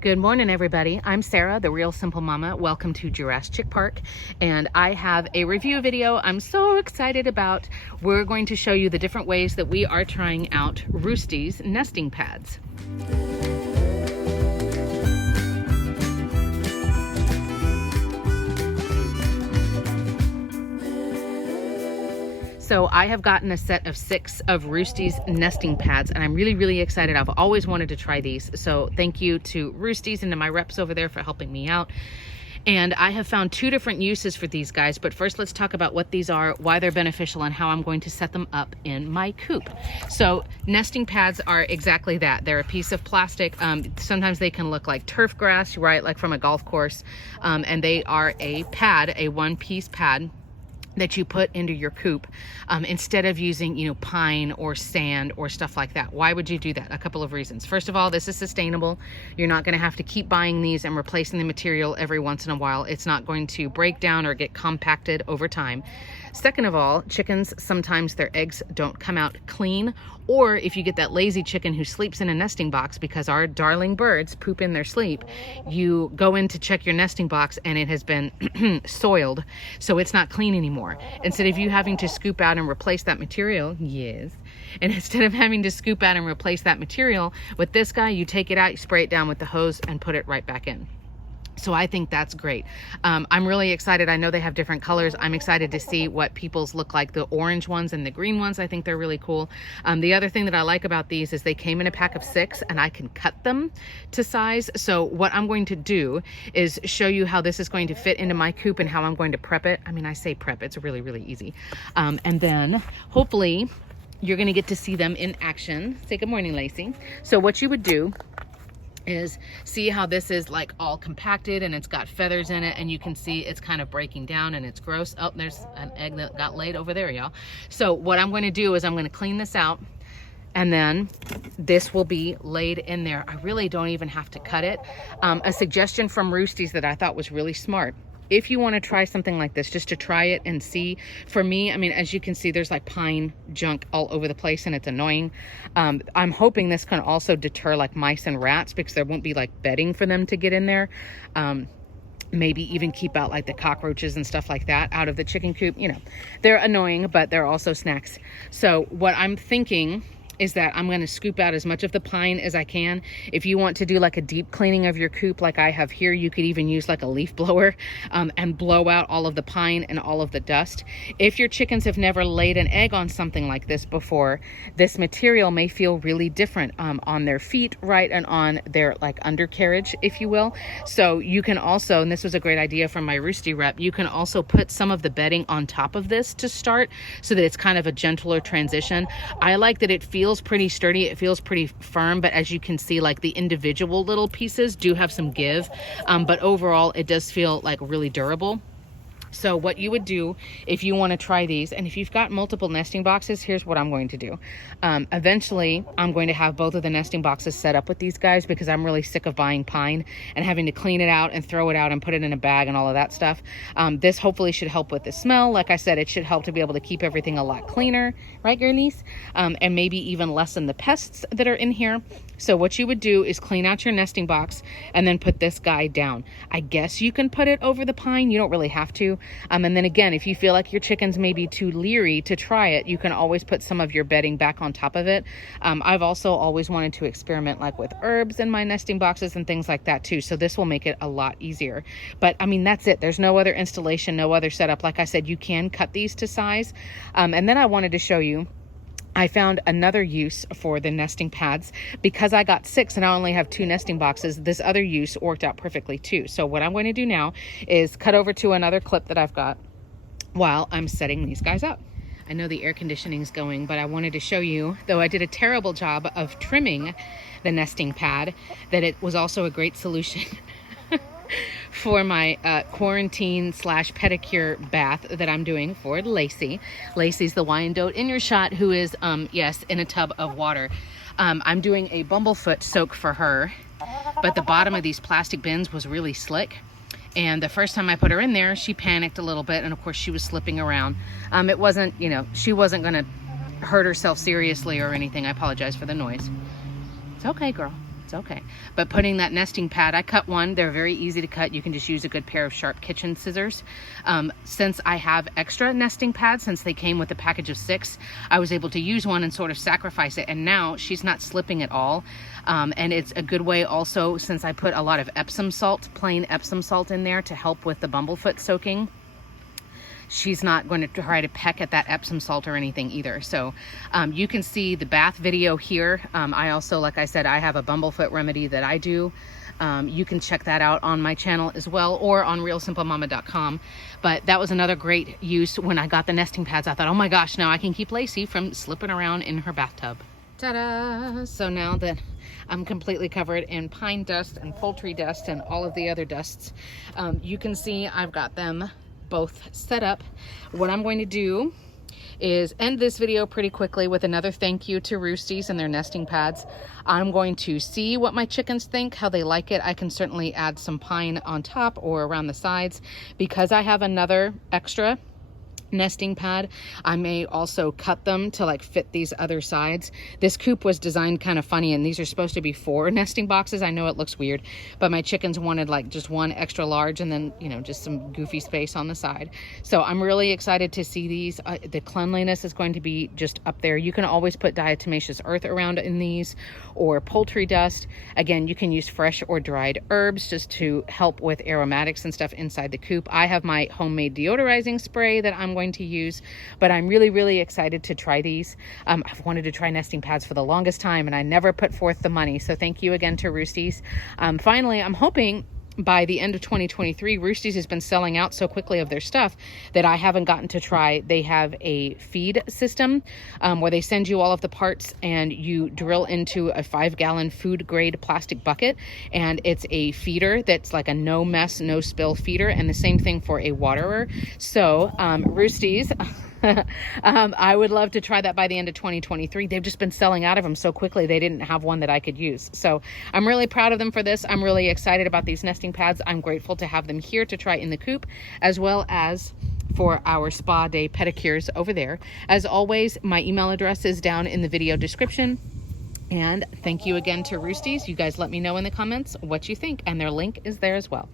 Good morning, everybody. I'm Sarah, the Real Simple Mama. Welcome to Jurassic Park, and I have a review video I'm so excited about. We're going to show you the different ways that we are trying out Roosty's nesting pads. So I have gotten a set of 6 of Roosty's nesting pads, and I'm really excited. I've always wanted to try these. So thank you to Roosty's and to my reps over there for helping me out. And I have found 2 different uses for these guys, but first let's talk about what these are, why they're beneficial, and how I'm going to set them up in my coop. So nesting pads are exactly that. They're a piece of plastic. Sometimes they can look like turf grass, right, like from a golf course, and they are a pad, a one-piece pad that you put into your coop instead of using, pine or sand or stuff like that. Why would you do that? A couple of reasons. First of all, this is sustainable. You're not going to have to keep buying these and replacing the material every once in a while. It's not going to break down or get compacted over time. Second of all, chickens, sometimes their eggs don't come out clean, or if you get that lazy chicken who sleeps in a nesting box, because our darling birds poop in their sleep, you go in to check your nesting box and it has been soiled, so it's not clean anymore. Instead of you having to scoop out and replace that material, and instead of having to scoop out and replace that material, with this guy, you take it out, you spray it down with the hose and put it right back in. So I think that's great. I'm really excited. I know they have different colors. I'm excited to see what people's look like. The orange ones and the green ones, I think they're really cool. The other thing that I like about these is they came in a pack of 6 and I can cut them to size. So what I'm going to do is show you how this is going to fit into my coop and how I'm going to prep it. I mean, I say prep, it's really easy. And then hopefully you're gonna get to see them in action. Say good morning, Lacey. So what you would do is see how this is like all compacted and it's got feathers in it, and you can see it's kind of breaking down and it's gross. Oh, there's an egg that got laid over there, y'all. So what I'm going to do is I'm going to clean this out, and then this will be laid in there. I really don't even have to cut it. A suggestion from Roosty's that I thought was really smart: if you want to try something like this, just to try it and see. For me, I mean, as you can see, there's like pine junk all over the place and it's annoying. I'm hoping this can also deter like mice and rats, because there won't be like bedding for them to get in there. Maybe even keep out like the cockroaches and stuff like that out of the chicken coop. They're annoying, but they're also snacks. So what I'm thinking is that I'm going to scoop out as much of the pine as I can. If you want to do like a deep cleaning of your coop like I have here, you could even use like a leaf blower and blow out all of the pine and all of the dust. If your chickens have never laid an egg on something like this before, this material may feel really different on their feet, right, and on their like undercarriage, if you will. So you can also, and this was a great idea from my Roosty rep, you can also put some of the bedding on top of this to start, so that it's kind of a gentler transition. I like that it feels pretty sturdy, it feels pretty firm, but as you can see, like the individual little pieces do have some give, but overall it does feel like really durable. So what you would do if you want to try these, and if you've got multiple nesting boxes, here's what I'm going to do. Eventually, I'm going to have both of the nesting boxes set up with these guys, because I'm really sick of buying pine and having to clean it out and throw it out and put it in a bag and all of that stuff. This hopefully should help with the smell. Like I said, it should help to be able to keep everything a lot cleaner, right, girlies? And maybe even lessen the pests that are in here. So what you would do is clean out your nesting box and then put this guy down. I guess you can put it over the pine. You don't really have to. And then again, if you feel like your chickens may be too leery to try it, you can always put some of your bedding back on top of it. I've also always wanted to experiment like with herbs in my nesting boxes and things like that too. So this will make it a lot easier. But I mean, that's it. There's no other installation, no other setup. Like I said, you can cut these to size. And then I wanted to show you, I found another use for the nesting pads. Because I got 6 and I only have 2 nesting boxes, this other use worked out perfectly too. So what I'm going to do now is cut over to another clip that I've got while I'm setting these guys up. I know the air conditioning is going, but I wanted to show you, though I did a terrible job of trimming the nesting pad, that it was also a great solution for my quarantine / pedicure bath that I'm doing for Lacey. Lacey's the Wyandotte in your shot, who is, yes, in a tub of water. I'm doing a bumblefoot soak for her, but the bottom of these plastic bins was really slick. And the first time I put her in there, she panicked a little bit, and of course she was slipping around. It wasn't, she wasn't gonna hurt herself seriously or anything. I apologize for the noise. It's okay, girl. It's okay. But putting that nesting pad, I cut one. They're very easy to cut. You can just use a good pair of sharp kitchen scissors. Since I have extra nesting pads, since they came with a package of 6, I was able to use one and sort of sacrifice it. And now she's not slipping at all. And it's a good way also, since I put a lot of Epsom salt, plain Epsom salt in there to help with the bumblefoot soaking. She's not going to try to peck at that Epsom salt or anything either. So you can see the bath video here. I also, like I said, I have a bumblefoot remedy that I do. You can check that out on my channel as well, or on realsimplemama.com. But that was another great use. When I got the nesting pads, I thought, oh my gosh, now I can keep Lacey from slipping around in her bathtub. Ta-da! So now that I'm completely covered in pine dust and poultry dust and all of the other dusts, you can see I've got them both set up. What I'm going to do is end this video pretty quickly with another thank you to Roosties and their nesting pads. I'm going to see what my chickens think, how they like it. I can certainly add some pine on top or around the sides. Because I have another extra nesting pad, I may also cut them to like fit these other sides. This coop was designed kind of funny, and these are supposed to be 4 nesting boxes. I know it looks weird, but my chickens wanted like just one extra large and then, you know, just some goofy space on the side. So I'm really excited to see these. The cleanliness is going to be just up there. You can always put diatomaceous earth around in these, or poultry dust. Again, you can use fresh or dried herbs just to help with aromatics and stuff inside the coop. I have my homemade deodorizing spray that I'm going to use, but I'm really excited to try these. I've wanted to try nesting pads for the longest time, and I never put forth the money. So thank you again to Roosties. Finally, I'm hoping by the end of 2023, Roosties has been selling out so quickly of their stuff that I haven't gotten to try. They have a feed system where they send you all of the parts and you drill into a 5-gallon food grade plastic bucket, and it's a feeder that's like a no mess, no spill feeder, and the same thing for a waterer. So Roosties, I would love to try that by the end of 2023. They've just been selling out of them so quickly, they didn't have one that I could use. So I'm really proud of them for this. I'm really excited about these nesting pads. I'm grateful to have them here to try in the coop, as well as for our spa day pedicures over there. As always, my email address is down in the video description. And thank you again to Roosties. You guys let me know in the comments what you think, and their link is there as well.